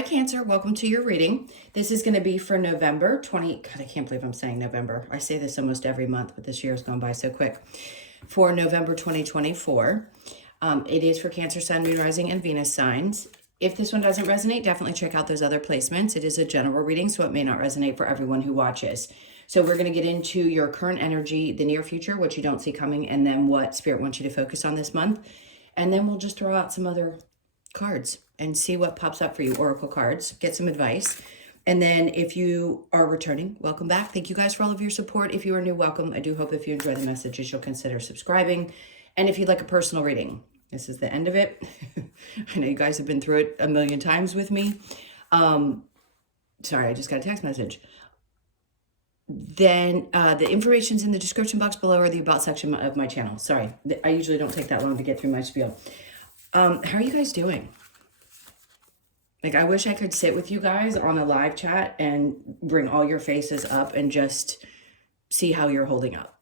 Hi, Cancer. Welcome to your reading. This is going to be for November 20. God, I can't believe I'm saying November. I say this almost every month, but this year has gone by so quick. For November 2024. It is for Cancer, Sun, Moon, Rising, and Venus signs. If this one doesn't resonate, definitely check out those other placements. It is a general reading, so it may not resonate for everyone who watches. So we're going to get into your current energy, the near future, what you don't see coming, and then what Spirit wants you to focus on this month. And then we'll just throw out some other cards and see what pops up for you, oracle cards, get some advice. And then if you are returning, welcome back. Thank you guys for all of your support. If you are new, welcome. I do hope if you enjoy the messages, you'll consider subscribing. And if you'd like a personal reading, this is the end of it. I know you guys have been through it a million times with me. Sorry, I just got a text message. Then the information's in the description box below or the about section of my channel. Sorry, I usually don't take that long to get through my spiel. How are you guys doing? Like, I wish I could sit with you guys on a live chat and bring all your faces up and just see how you're holding up.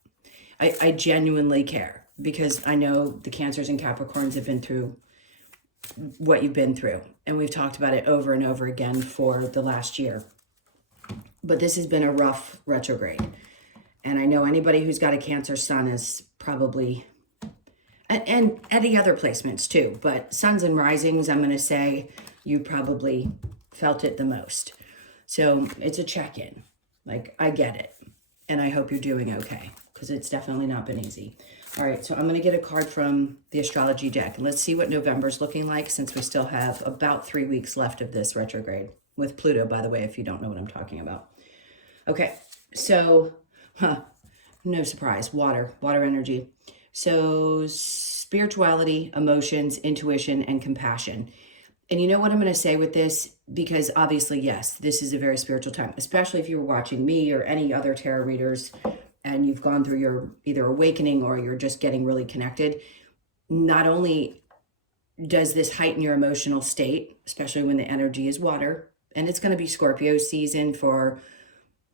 I genuinely care because I know the Cancers and Capricorns have been through what you've been through. And we've talked about it over and over again for the last year. But this has been a rough retrograde. And I know anybody who's got a Cancer Sun is probably, and any other placements too, but Suns and Risings, I'm going to say, you probably felt it the most. So it's a check-in. Like, I get it. And I hope you're doing okay, because it's definitely not been easy. All right, so I'm going to get a card from the astrology deck. And let's see what November's looking like, since we still have about 3 weeks left of this retrograde. With Pluto, by the way, if you don't know what I'm talking about. Okay, so, no surprise, water energy. So spirituality, emotions, intuition, and compassion. And you know what I'm going to say with this? Because obviously, yes, this is a very spiritual time, especially if you were watching me or any other tarot readers and you've gone through your either awakening or you're just getting really connected. Not only does this heighten your emotional state, especially when the energy is water, and it's going to be Scorpio season for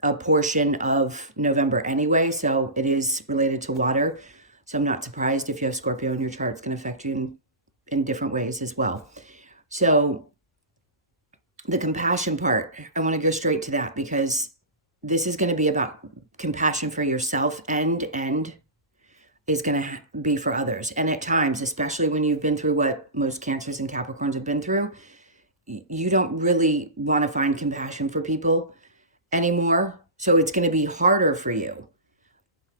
a portion of November anyway, so it is related to water. So I'm not surprised if you have Scorpio in your chart, it's going to affect you in different ways as well. So the compassion part, I want to go straight to that because this is going to be about compassion for yourself and is going to be for others. And at times, especially when you've been through what most Cancers and Capricorns have been through, you don't really want to find compassion for people anymore. So it's going to be harder for you.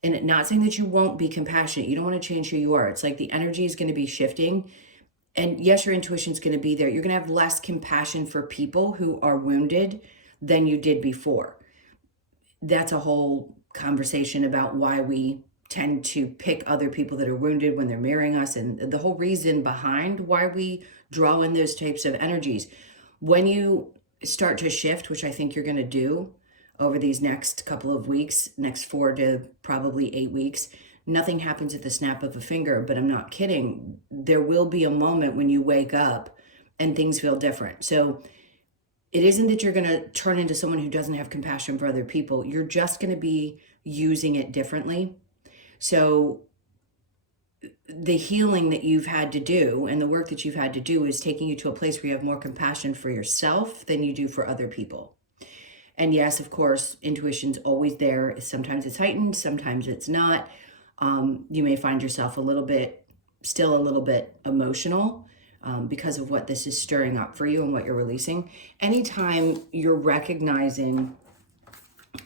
And not saying that you won't be compassionate. You don't want to change who you are. It's like the energy is going to be shifting. And yes, your intuition is going to be there. You're going to have less compassion for people who are wounded than you did before. That's a whole conversation about why we tend to pick other people that are wounded when they're mirroring us, and the whole reason behind why we draw in those types of energies. When you start to shift, which I think you're going to do over these next couple of weeks, next 4 to probably 8 weeks, nothing happens at the snap of a finger, but I'm not kidding. There will be a moment when you wake up and things feel different. So it isn't that you're going to turn into someone who doesn't have compassion for other people. You're just going to be using it differently. So the healing that you've had to do and the work that you've had to do is taking you to a place where you have more compassion for yourself than you do for other people. And yes, of course, intuition's always there. Sometimes it's heightened, sometimes it's not. You may find yourself still a little bit emotional because of what this is stirring up for you and what you're releasing. Anytime you're recognizing,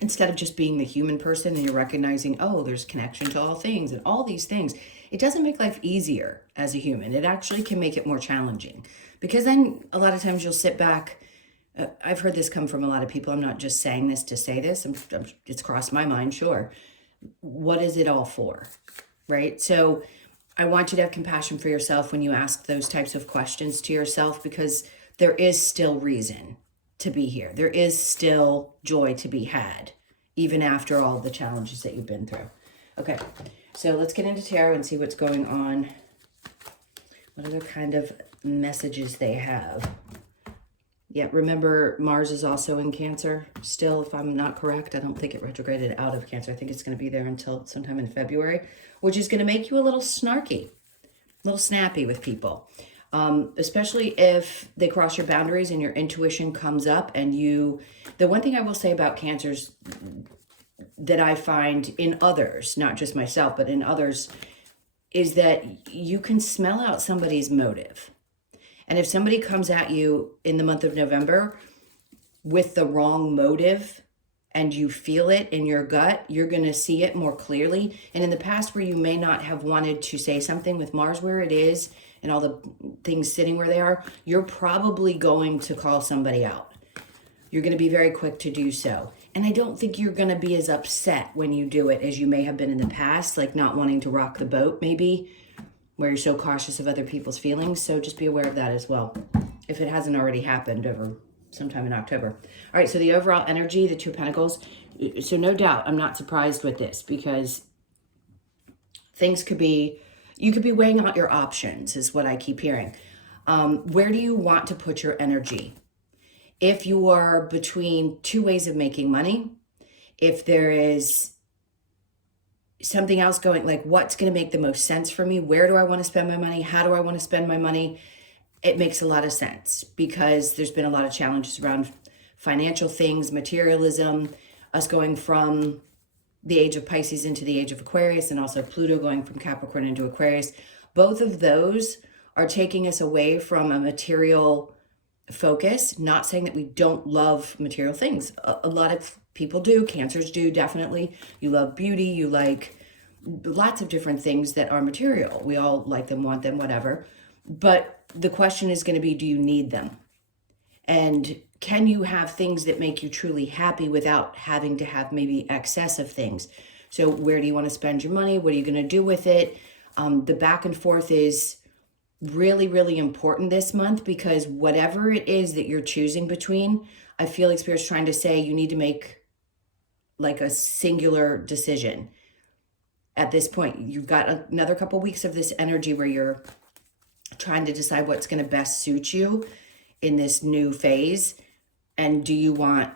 instead of just being the human person and you're recognizing, oh, there's connection to all things and all these things, it doesn't make life easier as a human. It actually can make it more challenging, because then a lot of times you'll sit back. I've heard this come from a lot of people. I'm not just saying this to say this. It's crossed my mind, sure. What is it all for, right? So I want you to have compassion for yourself when you ask those types of questions to yourself, because there is still reason to be here. There is still joy to be had, even after all the challenges that you've been through. Okay, so let's get into tarot and see what's going on. What other kind of messages they have. Yeah, remember, Mars is also in Cancer still, if I'm not correct. I don't think it retrograded out of Cancer. I think it's going to be there until sometime in February, which is going to make you a little snarky, a little snappy with people. especially if they cross your boundaries and your intuition comes up and the one thing I will say about cancers that I find in others, not just myself, but in others, is that you can smell out somebody's motive. And if somebody comes at you in the month of November with the wrong motive and you feel it in your gut, you're going to see it more clearly. And in the past where you may not have wanted to say something, with Mars where it is and all the things sitting where they are, you're probably going to call somebody out. You're going to be very quick to do so. And I don't think you're going to be as upset when you do it as you may have been in the past, like not wanting to rock the boat maybe, where you're so cautious of other people's feelings. So just be aware of that as well, if it hasn't already happened over sometime in October. All right, so the overall energy, the Two of Pentacles. So no doubt, I'm not surprised with this, because things could be, you could be weighing out your options is what I keep hearing. Where do you want to put your energy? If you are between two ways of making money, if there is something else going, like what's going to make the most sense for me? Where do I want to spend my money? How do I want to spend my money? It makes a lot of sense, because there's been a lot of challenges around financial things, materialism, us going from the age of Pisces into the age of Aquarius, and also Pluto going from Capricorn into Aquarius. Both of those are taking us away from a material focus. Not saying that we don't love material things. A lot of people do. Cancers do, definitely. You love beauty. You like lots of different things that are material. We all like them, want them, whatever. But the question is going to be, do you need them? And can you have things that make you truly happy without having to have maybe excess of things? So where do you want to spend your money? What are you going to do with it? The back and forth is really, really important this month, because whatever it is that you're choosing between, I feel like Spirit's trying to say you need to make like a singular decision at this point. You've got another couple weeks of this energy where you're trying to decide what's going to best suit you in this new phase. And do you want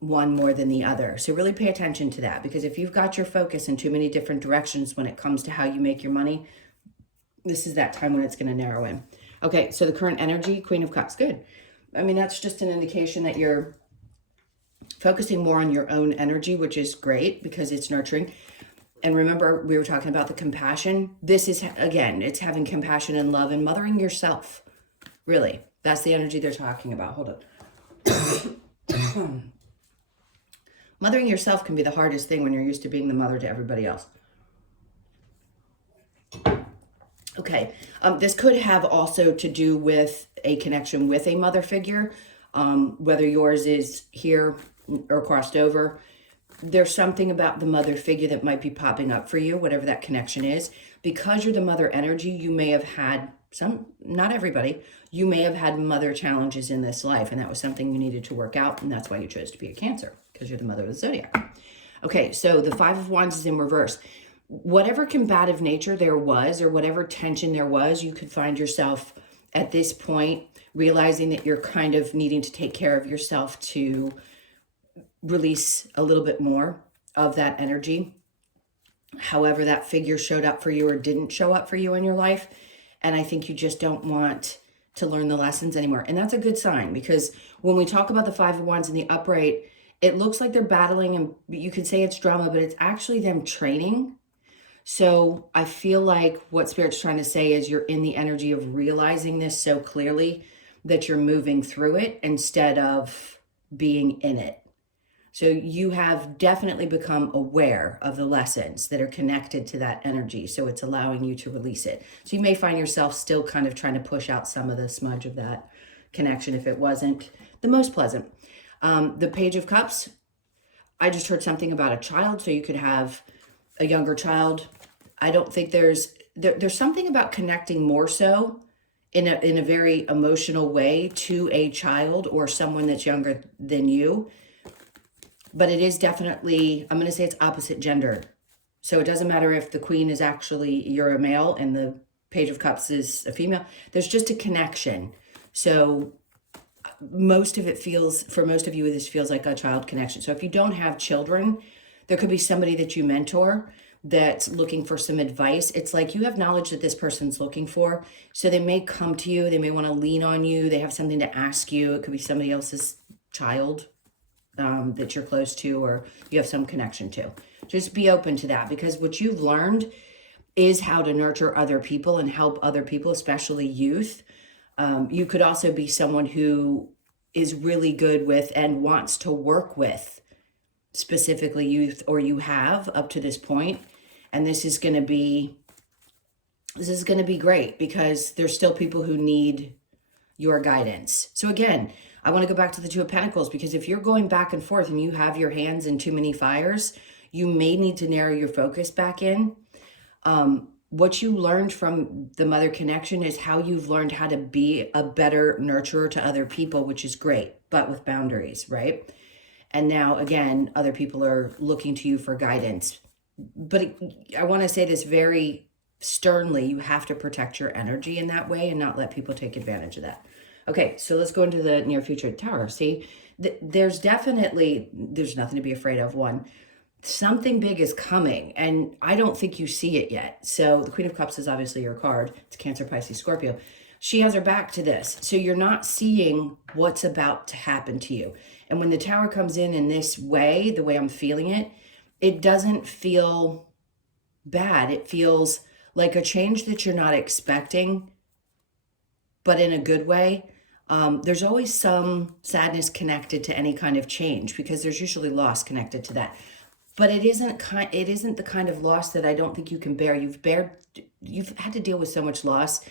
one more than the other? So really pay attention to that, because if you've got your focus in too many different directions when it comes to how you make your money, this is that time when it's going to narrow in. Okay, so the current energy, Queen of Cups, good. I mean, that's just an indication that you're focusing more on your own energy, which is great because it's nurturing. And remember, we were talking about the compassion. This is, again, it's having compassion and love and mothering yourself. Really, that's the energy they're talking about. Hold on. Mothering yourself can be the hardest thing when you're used to being the mother to everybody else. Okay, this could have also to do with a connection with a mother figure, whether yours is here or crossed over. There's something about the mother figure that might be popping up for you, whatever that connection is. Because you're the mother energy, you may have had some, not everybody, you may have had mother challenges in this life, and that was something you needed to work out, and that's why you chose to be a Cancer, because you're the mother of the zodiac. Okay, so the Five of Wands is in reverse. Whatever combative nature there was, or whatever tension there was, you could find yourself at this point realizing that you're kind of needing to take care of yourself to release a little bit more of that energy. However that figure showed up for you or didn't show up for you in your life. And I think you just don't want to learn the lessons anymore. And that's a good sign, because when we talk about the Five of Wands in the upright, it looks like they're battling, and you could say it's drama, but it's actually them training. So I feel like what Spirit's trying to say is you're in the energy of realizing this so clearly that you're moving through it instead of being in it. So you have definitely become aware of the lessons that are connected to that energy. So it's allowing you to release it. So you may find yourself still kind of trying to push out some of the smudge of that connection if it wasn't the most pleasant. The Page of Cups, I just heard something about a child. So you could have a younger child. I don't think there's something about connecting more so in a very emotional way to a child or someone that's younger than you. But it is definitely, I'm going to say it's opposite gender. So it doesn't matter if the Queen is actually, you're a male and the Page of Cups is a female. There's just a connection. So most of it feels, for most of you, this feels like a child connection. So if you don't have children, there could be somebody that you mentor, that's looking for some advice. It's like you have knowledge that this person's looking for. So they may come to you. They may want to lean on you. They have something to ask you. It could be somebody else's child that you're close to or you have some connection to. Just be open to that, because what you've learned is how to nurture other people and help other people, especially youth. You could also be someone who is really good with and wants to work with specifically youth, or you have up to this point. And this is going to be great, because there's still people who need your guidance. So again, I want to go back to the Two of Pentacles, because if you're going back and forth and you have your hands in too many fires, you may need to narrow your focus back in. What you learned from the mother connection is how you've learned how to be a better nurturer to other people, which is great, but with boundaries, right? And now, again, other people are looking to you for guidance. But I want to say this very sternly. You have to protect your energy in that way and not let people take advantage of that. Okay, so let's go into the near future tower. See, there's nothing to be afraid of. One, something big is coming, and I don't think you see it yet. So the Queen of Cups is obviously your card. It's Cancer, Pisces, Scorpio. She has her back to this. So you're not seeing what's about to happen to you. And when the Tower comes in this way, the way I'm feeling it, it doesn't feel bad. It feels like a change that you're not expecting, but in a good way. There's always some sadness connected to any kind of change, because there's usually loss connected to that. But it isn't the kind of loss that I don't think you can bear. You've had to deal with so much loss.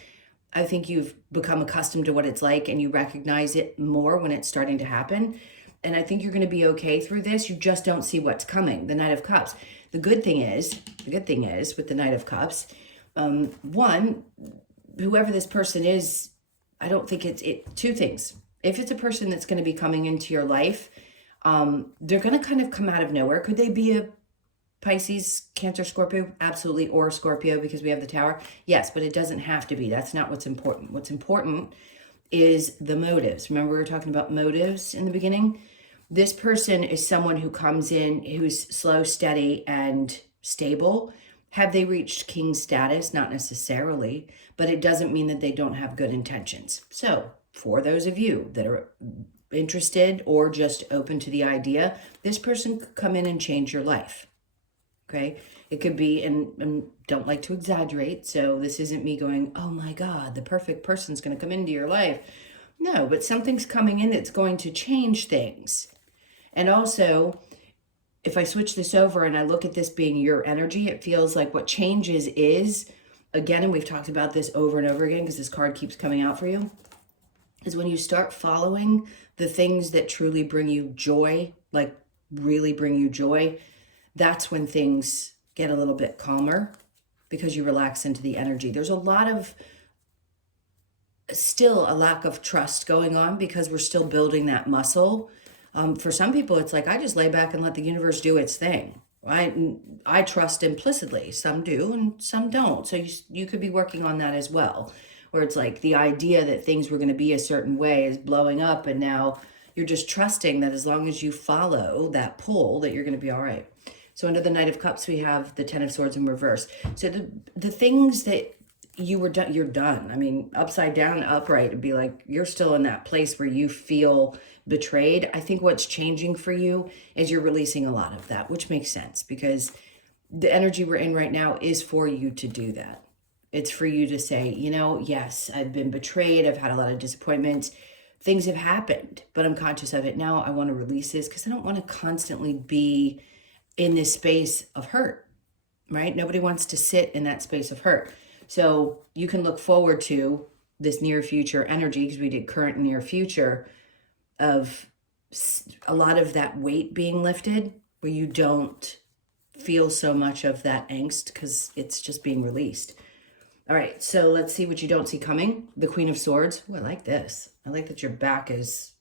I think you've become accustomed to what it's like, and you recognize it more when it's starting to happen. And I think you're going to be okay through this. You just don't see what's coming. The Knight of Cups. The good thing is with the Knight of Cups, one, whoever this person is, I don't think two things. If it's a person that's going to be coming into your life, they're going to kind of come out of nowhere. Could they be a Pisces, Cancer, Scorpio? Absolutely. Or Scorpio, because we have the Tower. Yes, but it doesn't have to be. That's not what's important. What's important is the motives. Remember, we were talking about motives in the beginning? This person is someone who comes in, who's slow, steady, and stable. Have they reached king status? Not necessarily, but it doesn't mean that they don't have good intentions. So for those of you that are interested or just open to the idea, this person could come in and change your life. Okay, it could be, and don't like to exaggerate, so this isn't me going, oh my God, the perfect person's going to come into your life. No, but something's coming in that's going to change things. And also, if I switch this over and I look at this being your energy, it feels like what changes is, again, and we've talked about this over and over again because this card keeps coming out for you, is when you start following the things that truly bring you joy, like really bring you joy, that's when things get a little bit calmer, because you relax into the energy. There's still a lack of trust going on, because we're still building that muscle. For some people, it's like, I just lay back and let the universe do its thing. I trust implicitly. Some do and some don't. So you could be working on that as well, where it's like the idea that things were going to be a certain way is blowing up, and now you're just trusting that as long as you follow that pull, that you're going to be all right. So under the Knight of Cups, we have the Ten of Swords in reverse. So the things that you were done, you're done. I mean, upside down, upright, it'd be like you're still in that place where you feel betrayed. I think what's changing for you is you're releasing a lot of that, which makes sense, because the energy we're in right now is for you to do that. It's for you to say, yes, I've been betrayed. I've had a lot of disappointments. Things have happened, but I'm conscious of it now. I want to release this because I don't want to constantly be in this space of hurt, right? Nobody wants to sit in that space of hurt. So you can look forward to this near future energy, because we did current and near future, of a lot of that weight being lifted, where you don't feel so much of that angst because it's just being released. All right, so let's see what you don't see coming. The Queen of Swords. Oh, I like this. I like that your back is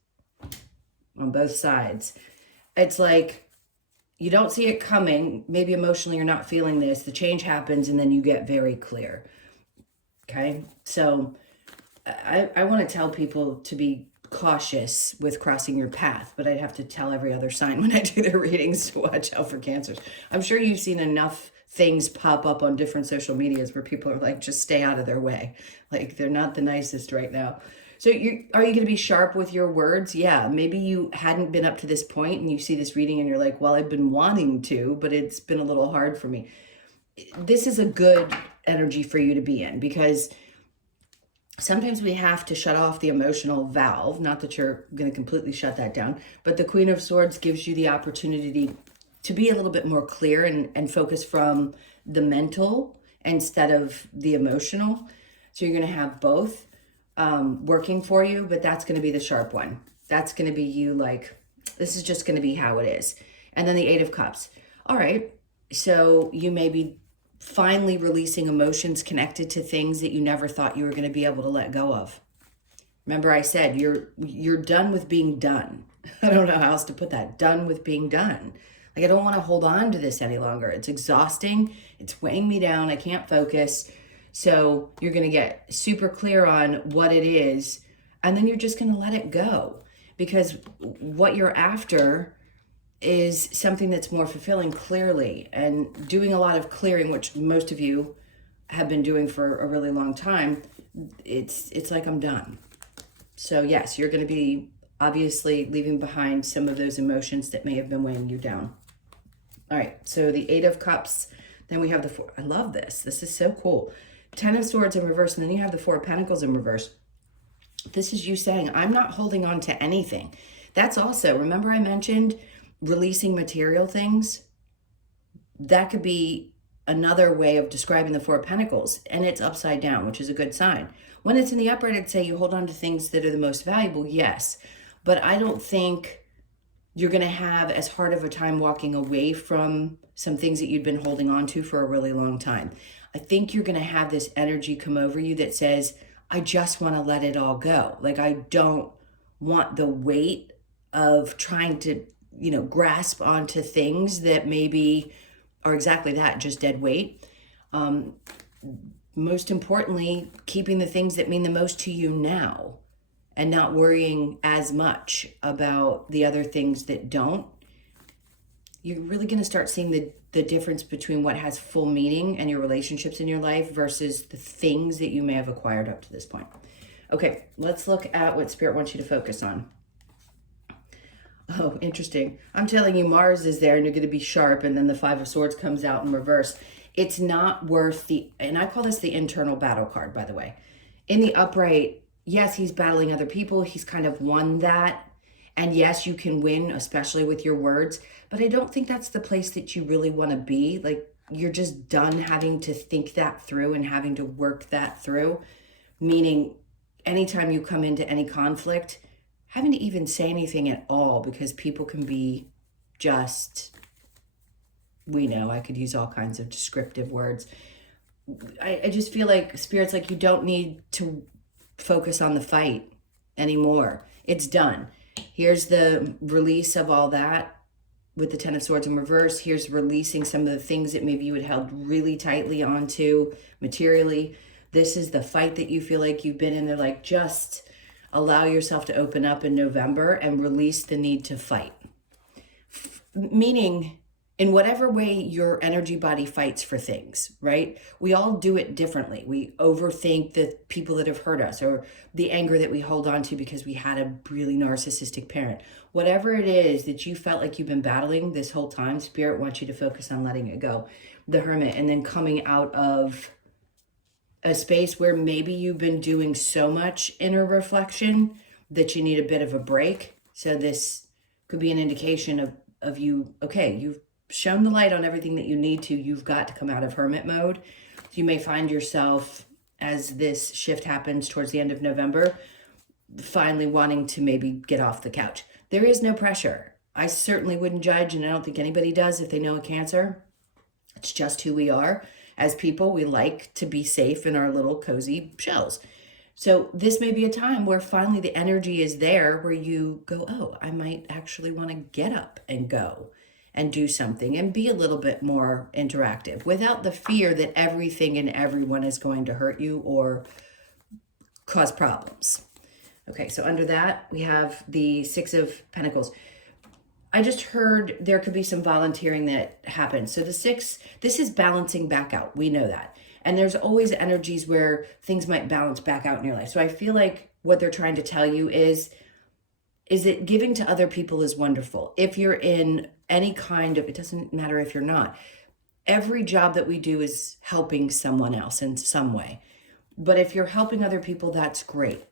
on both sides. It's like you don't see it coming. Maybe emotionally you're not feeling this. The change happens and then you get very clear. Okay, so I want to tell people to be cautious with crossing your path, but I'd have to tell every other sign when I do their readings to watch out for cancers. I'm sure you've seen enough things pop up on different social medias where people are like, just stay out of their way. Like, they're not the nicest right now. So are you going to be sharp with your words? Yeah, maybe you hadn't been up to this point and you see this reading and you're like, well, I've been wanting to, but it's been a little hard for me. This is a good energy for you to be in, because sometimes we have to shut off the emotional valve. Not that you're going to completely shut that down, but the Queen of Swords gives you the opportunity to be a little bit more clear and focus from the mental instead of the emotional. So you're going to have both working for you, but that's going to be the sharp one. That's going to be you like, this is just going to be how it is. And then the Eight of Cups. All right. So you may be finally releasing emotions connected to things that you never thought you were going to be able to let go of. Remember I said, you're done with being done. I don't know how else to put that. Done with being done. Like, I don't want to hold on to this any longer. It's exhausting. It's weighing me down. I can't focus. So you're going to get super clear on what it is, and then you're just going to let it go, because what you're after is something that's more fulfilling, clearly, and doing a lot of clearing, which most of you have been doing for a really long time. It's like, I'm done. So yes, you're going to be obviously leaving behind some of those emotions that may have been weighing you down. All right, so the Eight of Cups, then we have the Four. I love this. This is so cool. Ten of Swords in reverse, and then you have the Four of Pentacles in reverse. This is you saying, I'm not holding on to anything. That's also, remember I mentioned releasing material things? That could be another way of describing the Four of Pentacles, and it's upside down, which is a good sign. When it's in the upright, I'd say you hold on to things that are the most valuable, yes, but I don't think you're going to have as hard of a time walking away from some things that you'd been holding on to for a really long time. I think you're going to have this energy come over you that says, I just want to let it all go. Like, I don't want the weight of trying to, grasp onto things that maybe are exactly that, just dead weight. Most importantly, keeping the things that mean the most to you now and not worrying as much about the other things that don't. You're really going to start seeing the difference between what has full meaning and your relationships in your life versus the things that you may have acquired up to this point. Okay, let's look at what Spirit wants you to focus on. Oh, interesting. I'm telling you, Mars is there and you're going to be sharp, and then the Five of Swords comes out in reverse. It's not worth and I call this the internal battle card, by the way. In the upright, yes, he's battling other people. He's kind of won that. And yes, you can win, especially with your words. But I don't think that's the place that you really want to be. Like, you're just done having to think that through and having to work that through. Meaning, anytime you come into any conflict, having to even say anything at all, because people can be just, we know, I could use all kinds of descriptive words. I just feel like Spirit's like, you don't need to focus on the fight anymore. It's done. Here's the release of all that with the Ten of Swords in reverse. Here's releasing some of the things that maybe you had held really tightly onto materially. This is the fight that you feel like you've been in. They're like, just allow yourself to open up in November and release the need to fight. Meaning, in whatever way your energy body fights for things, right? We all do it differently. We overthink the people that have hurt us, or the anger that we hold on to because we had a really narcissistic parent. Whatever it is that you felt like you've been battling this whole time, Spirit wants you to focus on letting it go. The Hermit, and then coming out of a space where maybe you've been doing so much inner reflection that you need a bit of a break. So this could be an indication of you, okay, you've shown the light on everything that you need to. You've got to come out of hermit mode. You may find yourself, as this shift happens towards the end of November, finally wanting to maybe get off the couch. There is no pressure. I certainly wouldn't judge, and I don't think anybody does if they know a Cancer. It's just who we are. As people, we like to be safe in our little cozy shells. So this may be a time where finally the energy is there where you go, oh, I might actually want to get up and go and do something and be a little bit more interactive without the fear that everything and everyone is going to hurt you or cause problems. Okay, so under that, we have the Six of Pentacles. I just heard there could be some volunteering that happens. So the six, this is balancing back out. We know that. And there's always energies where things might balance back out in your life. So I feel like what they're trying to tell you is that giving to other people is wonderful. If you're in any kind of, it doesn't matter if you're not, every job that we do is helping someone else in some way. But if you're helping other people, that's great.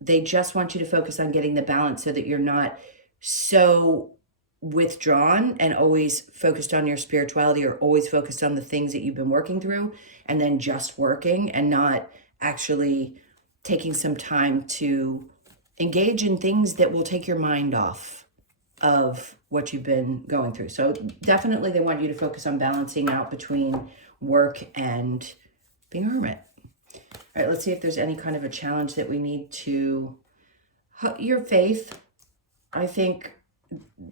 They just want you to focus on getting the balance so that you're not so withdrawn and always focused on your spirituality or always focused on the things that you've been working through and then just working and not actually taking some time to engage in things that will take your mind off of what you've been going through. So definitely they want you to focus on balancing out between work and being a hermit. All right, let's see if there's any kind of a challenge that we need to... Your faith, I think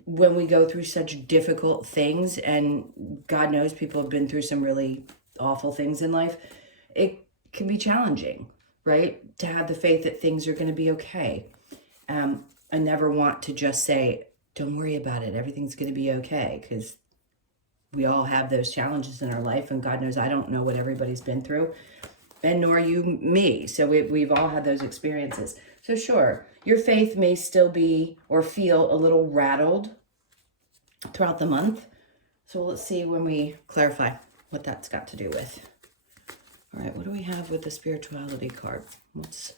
when we go through such difficult things, and God knows people have been through some really awful things in life, it can be challenging, right? To have the faith that things are going to be okay. I never want to just say, don't worry about it, everything's going to be okay, because we all have those challenges in our life, and God knows I don't know what everybody's been through, and nor you me. So we've all had those experiences. So sure, your faith may still be or feel a little rattled throughout the month. So let's see when we clarify what that's got to do with. All right, what do we have with the spirituality card? What's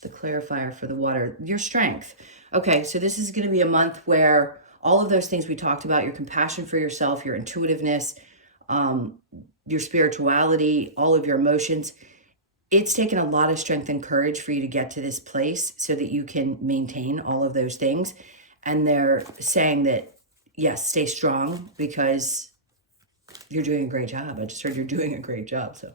the clarifier for the water? Your strength. Okay, so this is going to be a month where all of those things we talked about, your compassion for yourself, your intuitiveness, your spirituality, all of your emotions, it's taken a lot of strength and courage for you to get to this place so that you can maintain all of those things. And they're saying that, yes, stay strong because you're doing a great job. I just heard you're doing a great job. So,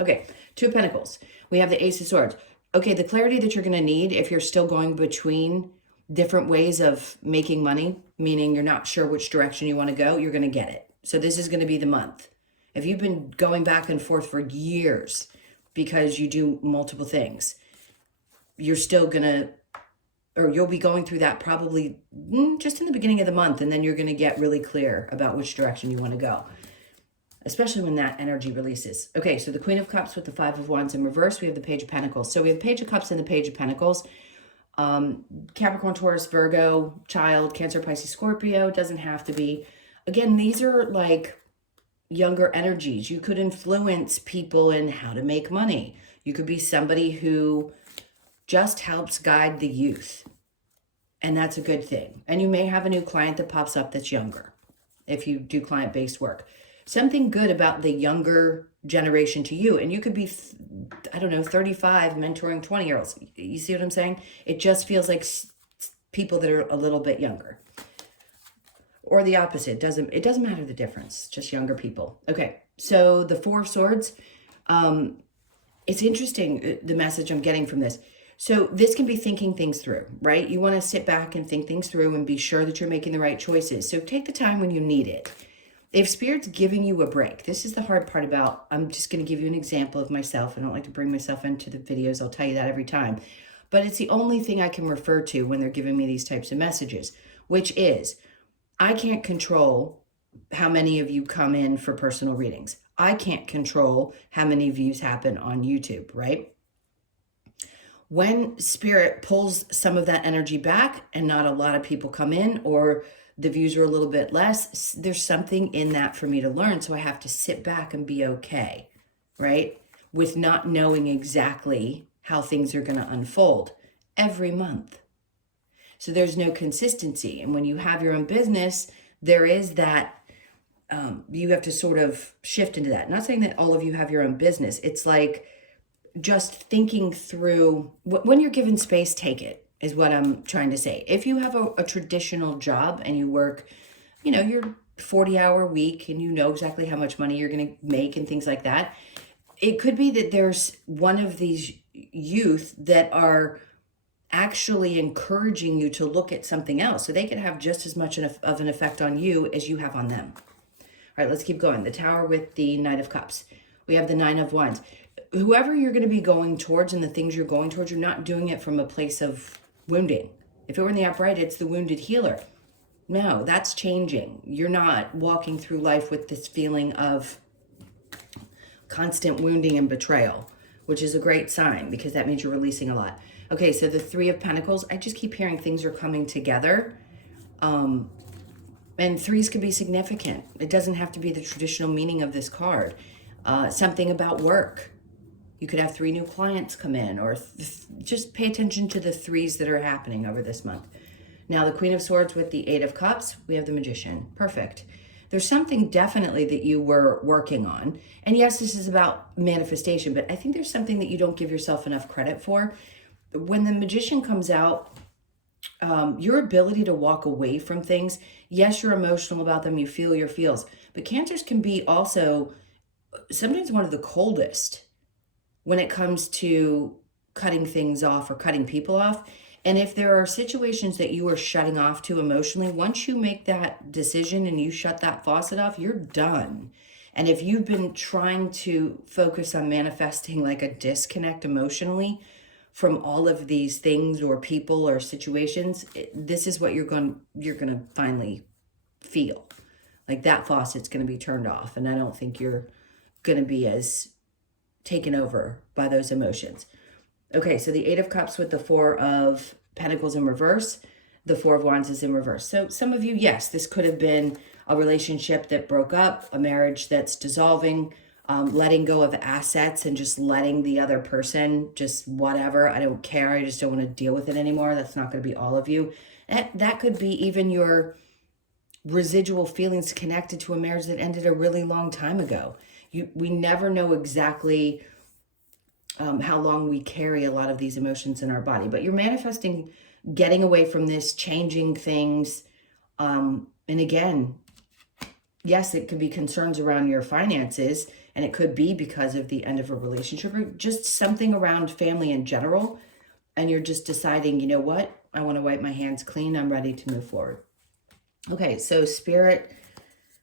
okay, Two of Pentacles. We have the Ace of Swords. Okay, the clarity that you're going to need if you're still going between different ways of making money, meaning you're not sure which direction you want to go, you're going to get it. So this is going to be the month. If you've been going back and forth for years because you do multiple things, you're still going to, or you'll be going through that probably just in the beginning of the month, and then you're going to get really clear about which direction you want to go, especially when that energy releases. Okay, so the Queen of Cups with the Five of Wands in reverse, we have the Page of Pentacles. So we have Page of Cups and the Page of Pentacles. Capricorn, Taurus, Virgo, Child, Cancer, Pisces, Scorpio, doesn't have to be. Again, these are like younger energies. You could influence people in how to make money. You could be somebody who just helps guide the youth, and that's a good thing. And you may have a new client that pops up that's younger if you do client-based work. Something good about the younger generation to you, and you could be, I don't know, 35 mentoring 20-year-olds. You see what I'm saying? It just feels like people that are a little bit younger. Or the opposite. It doesn't matter the difference, just younger people. Okay, so the Four of Swords. It's interesting, the message I'm getting from this. So this can be thinking things through, right? You want to sit back and think things through and be sure that you're making the right choices. So take the time when you need it. If Spirit's giving you a break, this is the hard part about, I'm just going to give you an example of myself. I don't like to bring myself into the videos. I'll tell you that every time. But it's the only thing I can refer to when they're giving me these types of messages, which is, I can't control how many of you come in for personal readings. I can't control how many views happen on YouTube, right? When Spirit pulls some of that energy back and not a lot of people come in, or the views are a little bit less, there's something in that for me to learn. So I have to sit back and be okay, right? With not knowing exactly how things are going to unfold every month. So there's no consistency. And when you have your own business, there is that, you have to sort of shift into that. Not saying that all of you have your own business. It's like just thinking through, when you're given space, take it, is what I'm trying to say. If you have a traditional job and you work, you know, your 40-hour week and you know exactly how much money you're going to make and things like that, it could be that there's one of these youth that are actually encouraging you to look at something else, so they can have just as much of an effect on you as you have on them. All right, let's keep going. The Tower with the Knight of Cups. We have the Nine of Wands. Whoever you're going to be going towards and the things you're going towards, you're not doing it from a place of wounding. If it were in the upright, it's the wounded healer. No, that's changing. You're not walking through life with this feeling of constant wounding and betrayal, which is a great sign because that means you're releasing a lot. Okay, so the Three of Pentacles, I just keep hearing things are coming together. And threes can be significant. It doesn't have to be the traditional meaning of this card. Something about work. You could have 3 new clients come in, or just pay attention to the threes that are happening over this month. Now, the Queen of Swords with the Eight of Cups, we have the Magician. Perfect. There's something definitely that you were working on. And yes, this is about manifestation, but I think there's something that you don't give yourself enough credit for. When the Magician comes out, your ability to walk away from things, yes, you're emotional about them, you feel your feels, but Cancers can be also sometimes one of the coldest when it comes to cutting things off or cutting people off. And if there are situations that you are shutting off to emotionally, once you make that decision and you shut that faucet off, you're done. And if you've been trying to focus on manifesting like a disconnect emotionally from all of these things or people or situations, this is what you're going to finally feel. Like that faucet's going to be turned off. And I don't think you're going to be as taken over by those emotions. Okay, so the Eight of Cups with the Four of Pentacles in reverse. The Four of Wands is in reverse. So some of you, yes, this could have been a relationship that broke up, a marriage that's dissolving, letting go of assets and just letting the other person just whatever. I don't care. I just don't want to deal with it anymore. That's not going to be all of you. That could be even your residual feelings connected to a marriage that ended a really long time ago. We never know exactly how long we carry a lot of these emotions in our body, but you're manifesting getting away from this, changing things. And again, yes, it could be concerns around your finances, and it could be because of the end of a relationship or just something around family in general. And you're just deciding, you know what? I want to wipe my hands clean. I'm ready to move forward. Okay, so Spirit,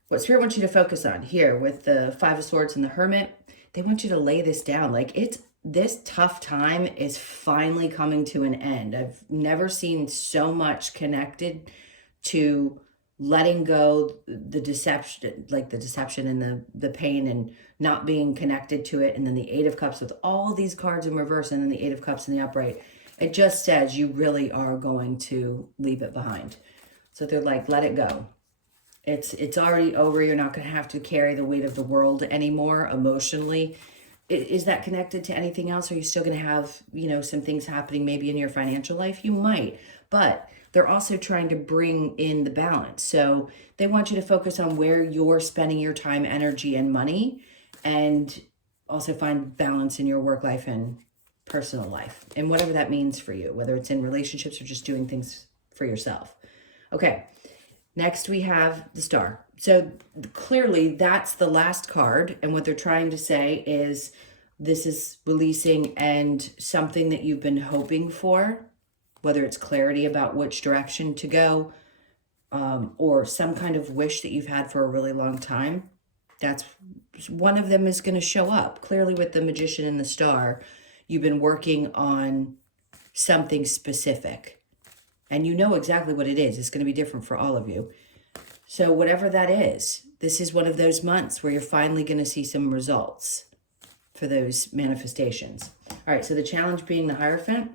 what Spirit wants you to focus on here with the Five of Swords and the Hermit, they want you to lay this down. Like this tough time is finally coming to an end. I've never seen so much connected to letting go the deception, like the deception and the pain and not being connected to it. And then the Eight of Cups with all these cards in reverse and then the Eight of Cups in the upright. It just says you really are going to leave it behind. So they're like, let it go. It's already over. You're not going to have to carry the weight of the world anymore emotionally. Is that connected to anything else? Are you still going to have, some things happening maybe in your financial life? You might, but they're also trying to bring in the balance. So they want you to focus on where you're spending your time, energy, and money, and also find balance in your work life and personal life, and whatever that means for you, whether it's in relationships or just doing things for yourself. Okay, next we have the Star. So clearly that's the last card, and what they're trying to say is this is releasing and something that you've been hoping for, whether it's clarity about which direction to go, or some kind of wish that you've had for a really long time. That's one of them is going to show up. Clearly with the Magician and the Star, you've been working on something specific. And you know exactly what it is. It's going to be different for all of you. So whatever that is, this is one of those months where you're finally going to see some results for those manifestations. All right, so the challenge being the Hierophant,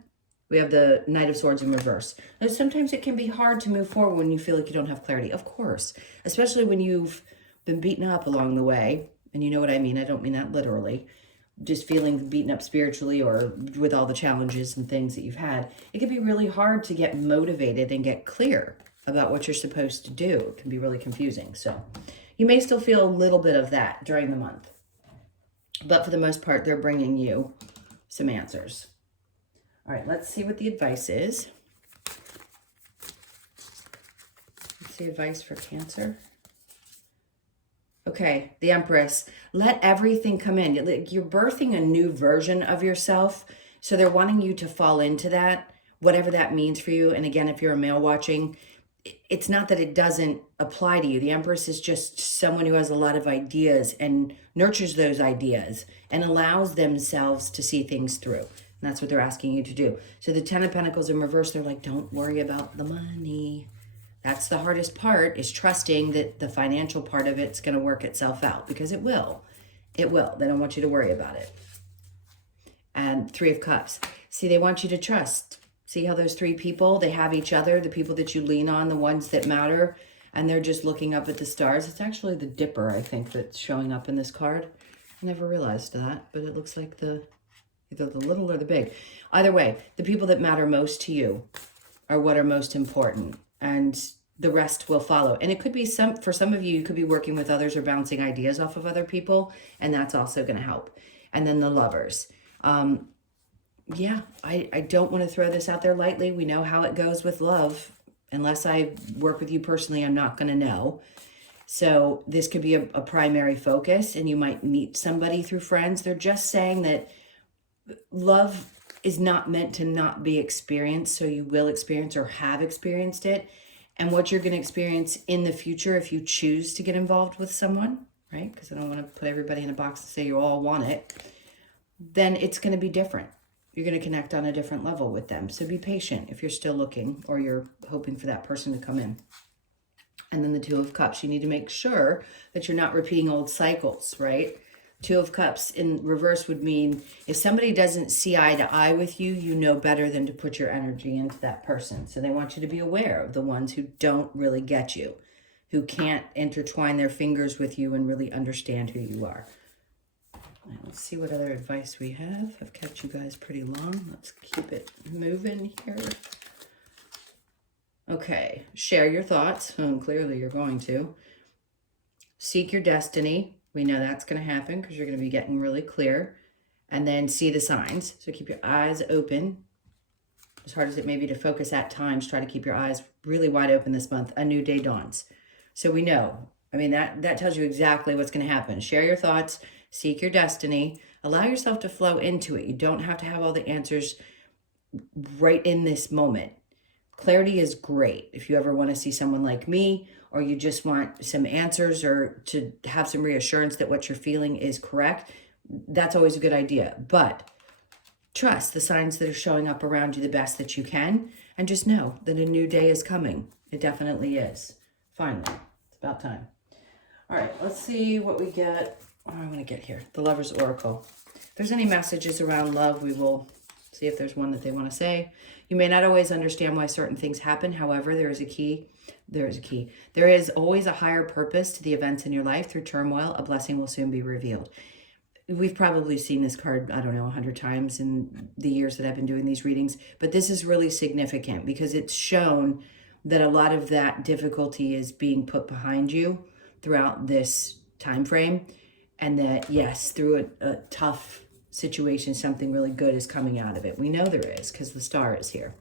we have the Knight of Swords in reverse. Now, sometimes it can be hard to move forward when you feel like you don't have clarity. Of course, especially when you've been beaten up along the way. And you know what I mean. I don't mean that literally. Just feeling beaten up spiritually or with all the challenges and things that you've had. It can be really hard to get motivated and get clear about what you're supposed to do. It can be really confusing. So you may still feel a little bit of that during the month. But for the most part, they're bringing you some answers. All right, let's see what the advice is. Let's see advice for Cancer. Okay, the Empress. Let everything come in. You're birthing a new version of yourself. So they're wanting you to fall into that, whatever that means for you. And again, if you're a male watching, it's not that it doesn't apply to you. The Empress is just someone who has a lot of ideas and nurtures those ideas and allows themselves to see things through. And that's what they're asking you to do. So the Ten of Pentacles in reverse, they're like, don't worry about the money. That's the hardest part, is trusting that the financial part of it's going to work itself out, because it will. It will. They don't want you to worry about it. And Three of Cups. See, they want you to trust. See how those three people, they have each other, the people that you lean on, the ones that matter, and they're just looking up at the stars. It's actually the Dipper, I think, that's showing up in this card. I never realized that, but it looks like either the little or the big. Either way, the people that matter most to you are what are most important, and the rest will follow. And it could be for some of you, you could be working with others or bouncing ideas off of other people, and that's also going to help. And then the Lovers. Yeah, I don't want to throw this out there lightly. We know how it goes with love. Unless I work with you personally, I'm not going to know. So this could be a primary focus, and you might meet somebody through friends. They're just saying that love is not meant to not be experienced, so you will experience or have experienced it. And what you're going to experience in the future if you choose to get involved with someone, right? Because I don't want to put everybody in a box and say you all want it. Then it's going to be different. You're going to connect on a different level with them. So be patient if you're still looking or you're hoping for that person to come in. And then the Two of Cups. You need to make sure that you're not repeating old cycles, right? Two of Cups in reverse would mean if somebody doesn't see eye to eye with you, you know better than to put your energy into that person. So they want you to be aware of the ones who don't really get you, who can't intertwine their fingers with you and really understand who you are. Now, let's see what other advice we have. I've kept you guys pretty long. Let's keep it moving here. Okay, share your thoughts. Clearly you're going to. Seek your destiny. We know that's going to happen because you're going to be getting really clear. And then see the signs. So keep your eyes open. As hard as it may be to focus at times, try to keep your eyes really wide open this month. A new day dawns. So we know. I mean, that tells you exactly what's going to happen. Share your thoughts. Seek your destiny. Allow yourself to flow into it. You don't have to have all the answers right in this moment. Clarity is great. If you ever want to see someone like me, or you just want some answers or to have some reassurance that what you're feeling is correct, that's always a good idea. But trust the signs that are showing up around you the best that you can, and just know that a new day is coming. It definitely is. Finally, it's about time. All right, let's see what we get. What do I want to get here? The Lover's Oracle. If there's any messages around love, we will see if there's one that they want to say. You may not always understand why certain things happen. However, there is a key. There is a key. There is always a higher purpose to the events in your life. Through turmoil, a blessing will soon be revealed. We've probably seen this card, I don't know, 100 times in the years that I've been doing these readings. But this is really significant because it's shown that a lot of that difficulty is being put behind you throughout this time frame. And that, yes, through a tough situation, something really good is coming out of it. We know there is because the star is here.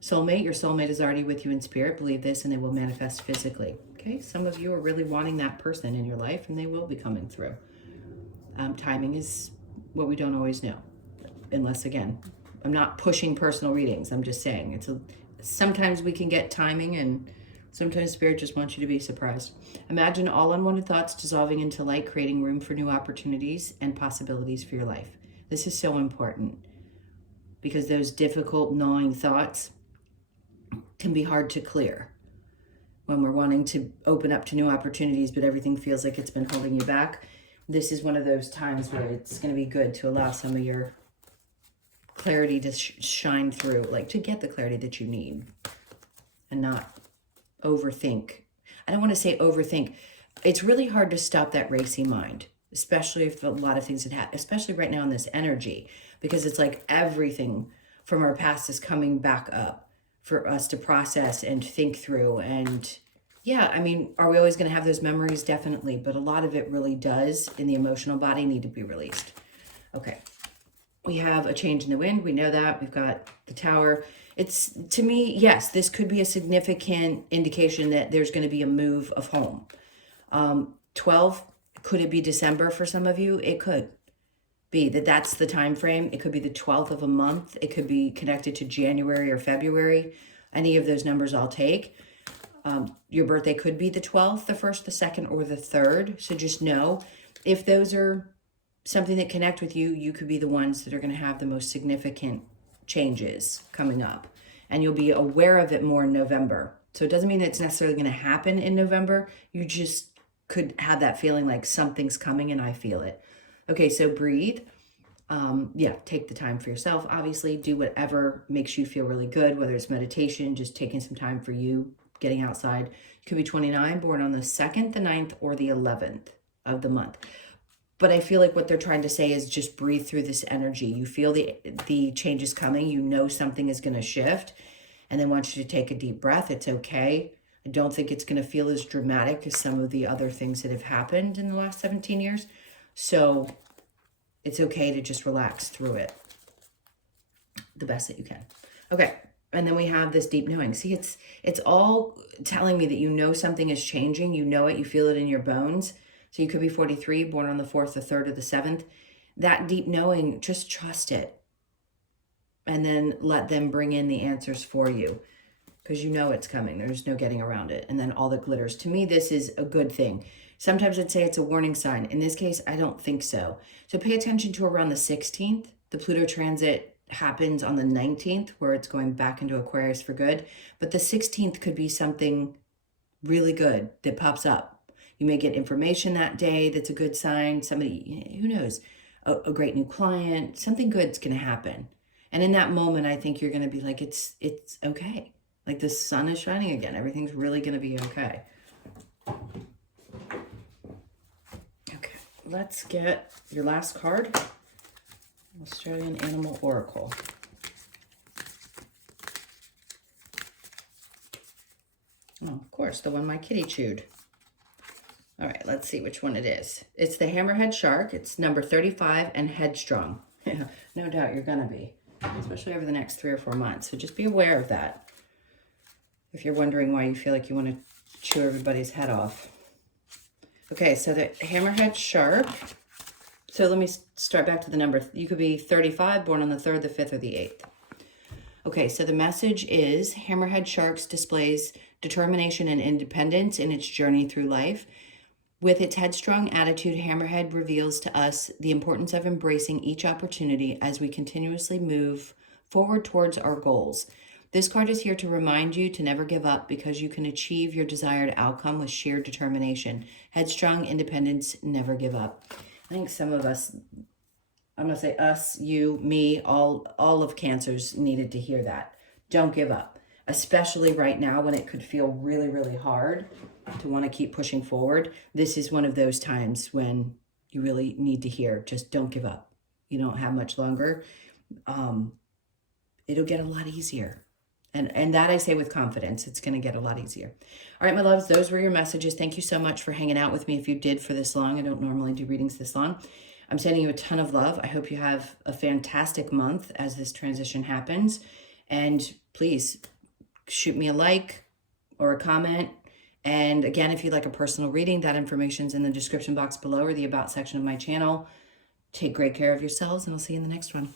Soulmate, your soulmate is already with you in spirit. Believe this and it will manifest physically. Okay, some of you are really wanting that person in your life and they will be coming through. Timing is what we don't always know. Unless, again, I'm not pushing personal readings. I'm just saying sometimes we can get timing and sometimes Spirit just wants you to be surprised. Imagine all unwanted thoughts dissolving into light, creating room for new opportunities and possibilities for your life. This is so important because those difficult, gnawing thoughts can be hard to clear when we're wanting to open up to new opportunities, but everything feels like it's been holding you back. This is one of those times where it's going to be good to allow some of your clarity to shine through, like to get the clarity that you need and not overthink. I don't want to say overthink. It's really hard to stop that racy mind, especially if a lot of things had happened, especially right now in this energy, because it's like everything from our past is coming back up for us to process and think through. And yeah, I mean, are we always going to have those memories? Definitely. But a lot of it really does in the emotional body need to be released. Okay. We have a change in the wind. We know that. We've got the Tower. It's, to me, yes, this could be a significant indication that there's going to be a move of home. 12, could it be December for some of you? It could be that's the time frame. It could be the 12th of a month. It could be connected to January or February. Any of those numbers I'll take. Your birthday could be the 12th, the 1st, the 2nd, or the 3rd. So just know if those are something that connect with you, you could be the ones that are going to have the most significant changes coming up. And you'll be aware of it more in November. So it doesn't mean it's necessarily going to happen in November. You just could have that feeling like something's coming and I feel it. Okay, so breathe. Yeah, take the time for yourself. Obviously, do whatever makes you feel really good, whether it's meditation, just taking some time for you, getting outside. You could be 29, born on the 2nd, the 9th, or the 11th of the month. But I feel like what they're trying to say is just breathe through this energy. You feel the changes coming. You know something is going to shift. And they want you to take a deep breath. It's okay. I don't think it's going to feel as dramatic as some of the other things that have happened in the last 17 years. So it's okay to just relax through it the best that you can. Okay. And then we have this deep knowing. See, it's all telling me that you know something is changing. You know it. You feel it in your bones. So you could be 43, born on the 4th, the 3rd, or the 7th. That deep knowing, just trust it. And then let them bring in the answers for you. Because you know it's coming. There's no getting around it. And then all that glitters. To me, this is a good thing. Sometimes I'd say it's a warning sign. In this case, I don't think so. So pay attention to around the 16th. The Pluto transit happens on the 19th, where it's going back into Aquarius for good. But the 16th could be something really good that pops up. You may get information that day that's a good sign. Somebody, who knows, a great new client, something good's going to happen. And in that moment, I think you're going to be like, it's okay. Like the sun is shining again. Everything's really going to be okay. Okay, let's get your last card. Australian Animal Oracle. Oh, of course, the one my kitty chewed. All right, let's see which one it is. It's the Hammerhead Shark. It's number 35 and headstrong. Yeah, no doubt you're going to be, especially over the next 3 or 4 months. So just be aware of that. If you're wondering why you feel like you want to chew everybody's head off. Okay, so the Hammerhead Shark. So let me start back to the number. You could be 35, born on the 3rd, the 5th, or the 8th. Okay, so the message is Hammerhead Sharks displays determination and independence in its journey through life. With its headstrong attitude, Hammerhead reveals to us the importance of embracing each opportunity as we continuously move forward towards our goals. This card is here to remind you to never give up because you can achieve your desired outcome with sheer determination. Headstrong, independence, never give up. I think some of us, I'm going to say us, you, me, all of Cancers needed to hear that. Don't give up, especially right now when it could feel really, really hard to want to keep pushing forward. This is one of those times when you really need to hear, just don't give up. You don't have much longer. It'll get a lot easier. And that I say with confidence, it's going to get a lot easier. All right, my loves, those were your messages. Thank you so much for hanging out with me if you did for this long. I don't normally do readings this long. I'm sending you a ton of love. I hope you have a fantastic month as this transition happens. And please shoot me a like or a comment. And again, if you'd like a personal reading, that information's in the description box below or the About section of my channel. Take great care of yourselves, and I'll see you in the next one.